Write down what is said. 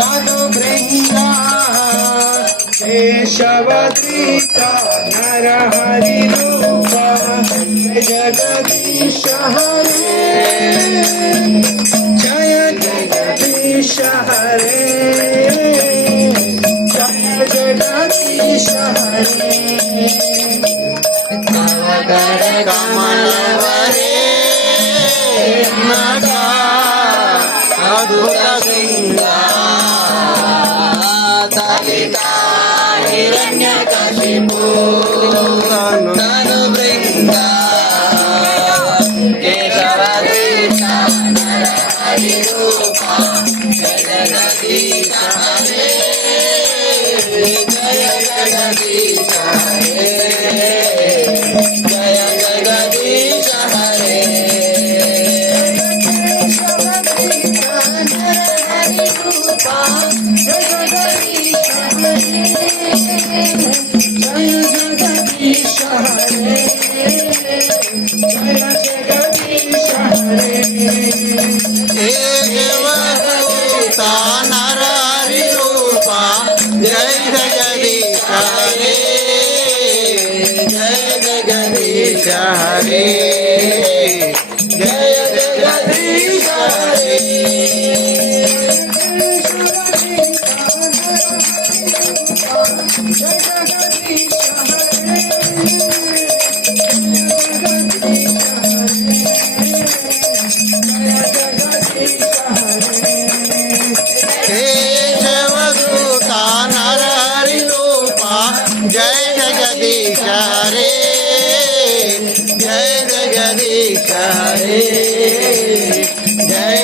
तनुभृङ्गा केशवधृत नरहरिरूप जगदीश हरे जय जगदीश हरे जय जगदीश हरे कर कमलवरे नगा अद्भुत सिंगा तलिता हिरण्यकशिपु तनुभृङ्गा केशवधृता नरहरिरूपा जगदीश हरे जय जगदीश हरे जय जगदीश हरे देवदूता नरहरि रूपा जय जगदीश हरे जय जगदीश हरे जय जगदीश हरे केशवदूता नरहरि रूपा जय जगदीश हरे जय जगदीश हरे जय